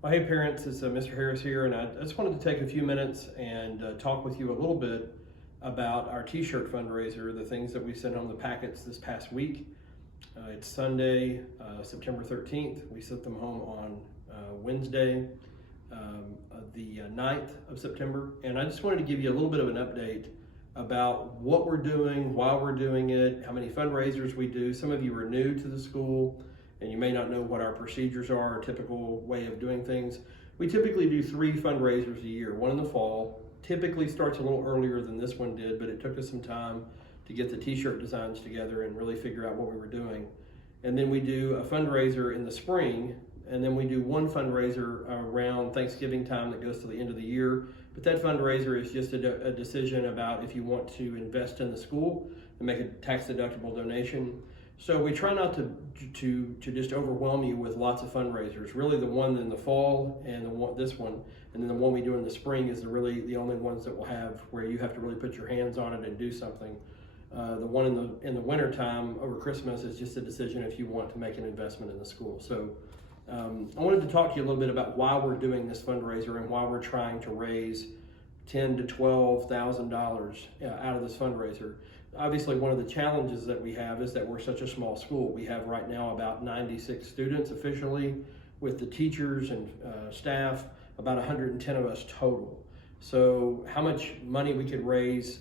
Well, hey parents, it's Mr. Harris here, and I just wanted to take a few minutes and talk with you a little bit about our t-shirt fundraiser, the things that we sent home the packets this past week. It's Sunday, September 13th. We sent them home on Wednesday, the 9th of September, and I just wanted to give you a little bit of an update about what we're doing, why we're doing it, how many fundraisers we do. Some of you are new to the school, and you may not know what our procedures are, our typical way of doing things. We typically do 3 fundraisers a year, one in the fall. Typically starts a little earlier than this one did, but it took us some time to get the t-shirt designs together and really figure out what we were doing. And then we do a fundraiser in the spring, and then we do one fundraiser around Thanksgiving time that goes to the end of the year. But that fundraiser is just a decision about if you want to invest in the school and make a tax-deductible donation. So we try not to just overwhelm you with lots of fundraisers. Really, the one in the fall and this one, and then the one we do in the spring is really the only ones that we'll have where you have to really put your hands on it and do something. The one in the winter time over Christmas is just a decision if you want to make an investment in the school. So I wanted to talk to you a little bit about why we're doing this fundraiser and why we're trying to raise $10,000 to $12,000 out of this fundraiser. Obviously, one of the challenges that we have is that we're such a small school. We have right now about 96 students officially, with the teachers and staff, about 110 of us total. So how much money we could raise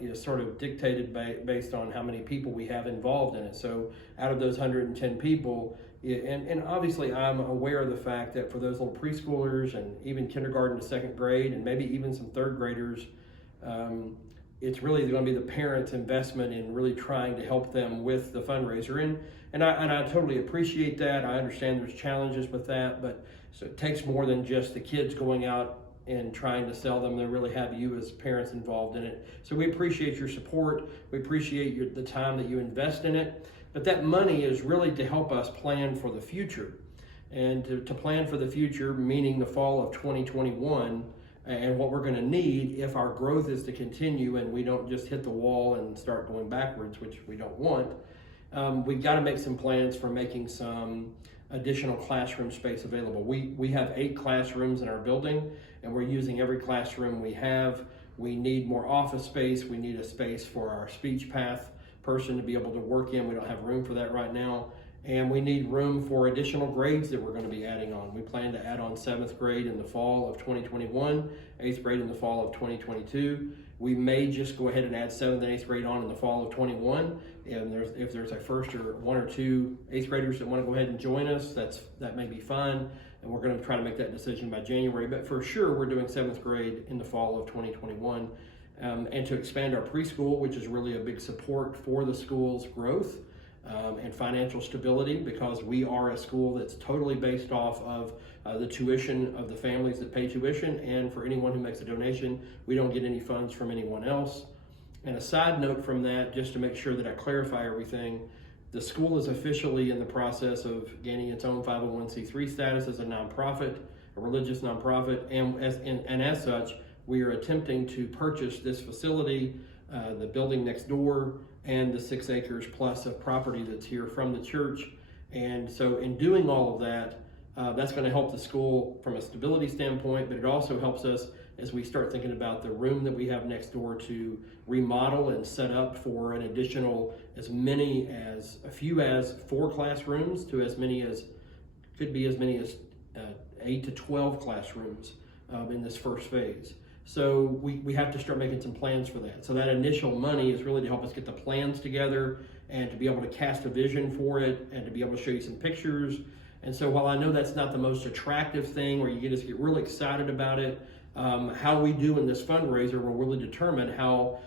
is sort of dictated based on how many people we have involved in it. So out of those 110 people, and obviously I'm aware of the fact that for those little preschoolers and even kindergarten to 2nd grade and maybe even some 3rd graders, it's really going to be the parents' investment in really trying to help them with the fundraiser. And I totally appreciate that. I understand there's challenges with that, but so it takes more than just the kids going out and trying to sell them. They really have you as parents involved in it. So we appreciate your support. We appreciate the time that you invest in it. But that money is really to help us plan for the future. And to plan for the future, meaning the fall of 2021, and what we're going to need if our growth is to continue and we don't just hit the wall and start going backwards, which we don't want. We've got to make some plans for making some additional classroom space available. We have 8 classrooms in our building, and we're using every classroom we have. We need more office space. We need a space for our speech path person to be able to work in. We don't have room for that right now. And we need room for additional grades that we're going to be adding on. We plan to add on 7th grade in the fall of 2021, 8th grade in the fall of 2022. We may just go ahead and add 7th and 8th grade on in the fall of 21. And if there's a 1st or 1 or 2 8th graders that want to go ahead and join us, that may be fine. And we're going to try to make that decision by January. But for sure, we're doing 7th grade in the fall of 2021. And to expand our preschool, which is really a big support for the school's growth and financial stability, because we are a school that's totally based off of the tuition of the families that pay tuition, and for anyone who makes a donation, we don't get any funds from anyone else. And a side note from that, just to make sure that I clarify everything, the school is officially in the process of gaining its own 501c3 status as a nonprofit, a religious nonprofit, and as such, we are attempting to purchase this facility, the building next door, and the 6 acres plus of property that's here from the church. And so in doing all of that, that's going to help the school from a stability standpoint, but it also helps us as we start thinking about the room that we have next door to remodel and set up for an additional a few as 4 classrooms to as many as 8 to 12 classrooms in this first phase. So we have to start making some plans for that. So that initial money is really to help us get the plans together and to be able to cast a vision for it and to be able to show you some pictures. And so while I know that's not the most attractive thing where you just get really excited about it, how we do in this fundraiser will really determine how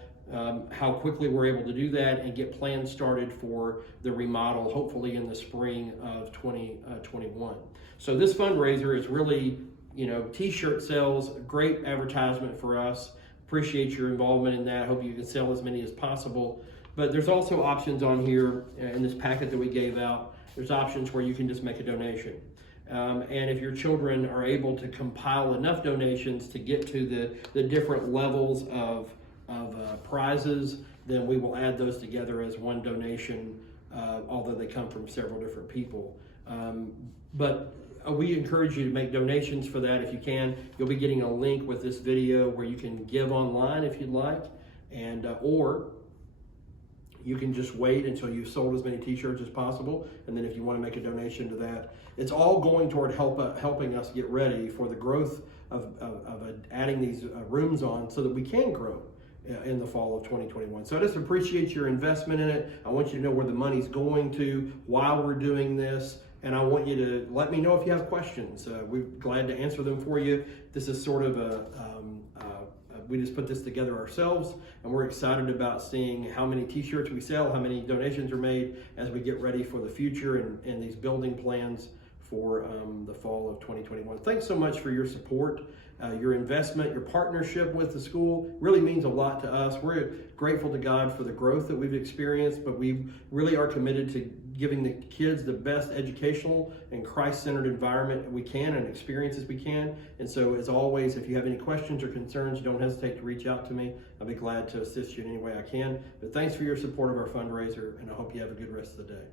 quickly we're able to do that and get plans started for the remodel, hopefully in the spring of 2021. So this fundraiser is really, t-shirt sales, great advertisement for us. Appreciate your involvement in that. Hope you can sell as many as possible. But there's also options on here in this packet that we gave out. There's options where you can just make a donation. And if your children are able to compile enough donations to get to the different levels of prizes, then we will add those together as one donation, although they come from several different people. But we encourage you to make donations for that if you can. You'll be getting a link with this video where you can give online if you'd like, and or you can just wait until you've sold as many t-shirts as possible, and then if you want to make a donation to that, it's all going toward helping us get ready for the growth of adding these rooms on so that we can grow in the fall of 2021. So I just appreciate your investment in it. I want you to know where the money's going to while we're doing this, and I want you to let me know if you have questions. We're glad to answer them for you. This is sort of we just put this together ourselves, and we're excited about seeing how many t-shirts we sell, how many donations are made as we get ready for the future and these building plans for the fall of 2021. Thanks so much for your support, your investment, your partnership with the school really means a lot to us. We're grateful to God for the growth that we've experienced, but we really are committed to giving the kids the best educational and Christ-centered environment we can and experiences we can. And so as always, if you have any questions or concerns, don't hesitate to reach out to me. I'll be glad to assist you in any way I can. But thanks for your support of our fundraiser, and I hope you have a good rest of the day.